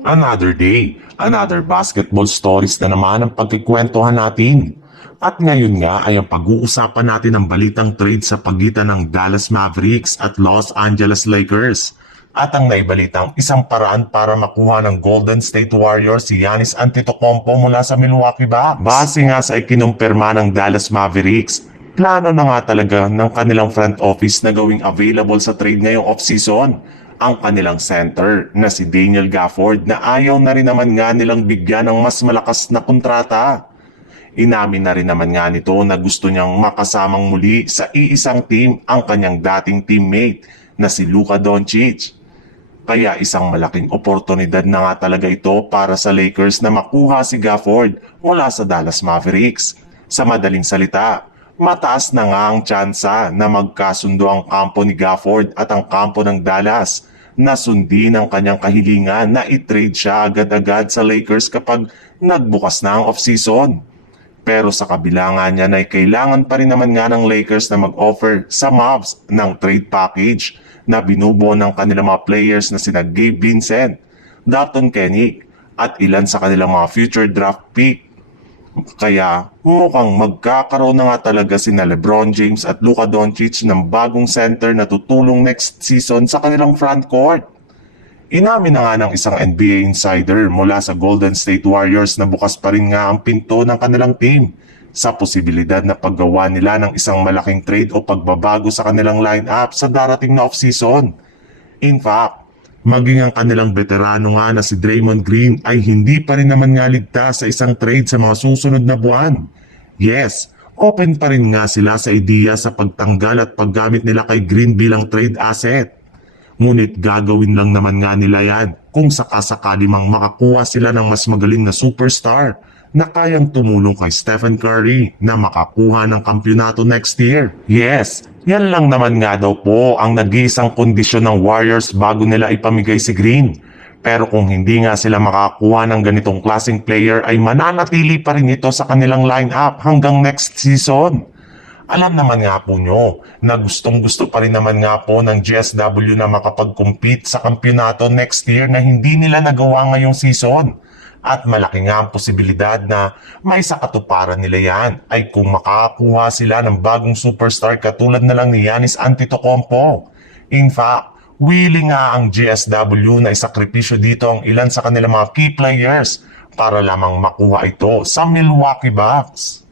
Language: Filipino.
Another day, another basketball stories na naman ang pagkikwentuhan natin. At ngayon nga ay ang pag-uusapan natin ang balitang trade sa pagitan ng Dallas Mavericks at Los Angeles Lakers. At ang naibalitang isang paraan para makuha ng Golden State Warriors si Giannis Antetokounmpo mula sa Milwaukee Bucks. Base nga sa ikinumpirma ng Dallas Mavericks, plano na nga talaga ng kanilang front office na gawing available sa trade ngayong off-season ang kanilang center na si Daniel Gafford na ayaw na rin naman nga nilang bigyan ng mas malakas na kontrata. Inamin na rin naman nga nito na gusto niyang makasamang muli sa iisang team ang kanyang dating teammate na si Luka Doncic. Kaya isang malaking oportunidad na nga talaga ito para sa Lakers na makuha si Gafford mula sa Dallas Mavericks. Sa madaling salita, mataas na nga ang tsansa na magkasundo ang kampo ni Gafford at ang kampo ng Dallas na sundin ang kanyang kahilingan na i-trade siya agad-agad sa Lakers kapag nagbukas na ang off-season. Pero sa kabila nga niya ay kailangan pa rin naman nga ng Lakers na mag-offer sa Mavs ng trade package na binubuo ng kanilang mga players na sina Gabe Vincent, Dalton Kenny at ilan sa kanilang mga future draft pick. Kaya mukhang magkakaroon na nga talaga sina LeBron James at Luka Doncic ng bagong center na tutulong next season sa kanilang frontcourt. Inamin na nga ng isang NBA insider mula sa Golden State Warriors na bukas pa rin nga ang pinto ng kanilang team sa posibilidad na paggawa nila ng isang malaking trade o pagbabago sa kanilang lineup sa darating na off-season. In fact, maging ang kanilang veterano nga na si Draymond Green ay hindi pa rin naman nga ligtas sa isang trade sa mga susunod na buwan. Yes, open pa rin nga sila sa ideya sa pagtanggal at paggamit nila kay Green bilang trade asset. Ngunit gagawin lang naman nga nila yan kung sakasakali mang makakuha sila ng mas magaling na superstar na kayang tumulong kay Stephen Curry na makakuha ng kampyonato next year. Yes, yan lang naman nga daw po ang nag-iisang kondisyon ng Warriors bago nila ipamigay si Green. Pero kung hindi nga sila makakuha ng ganitong klaseng player ay mananatili pa rin ito sa kanilang lineup hanggang next season. Alam naman nga po nyo na gustong-gusto pa rin naman nga po ng GSW na makapag-compete sa kampyonato next year na hindi nila nagawa ngayong season. At malaki nga ang posibilidad na may sa katuparan nila yan ay kung makakuha sila ng bagong superstar katulad na lang ni Giannis Antetokounmpo. In fact, willing nga ang GSW na isakripisyo dito ang ilan sa kanilang mga key players para lamang makuha ito sa Milwaukee Bucks.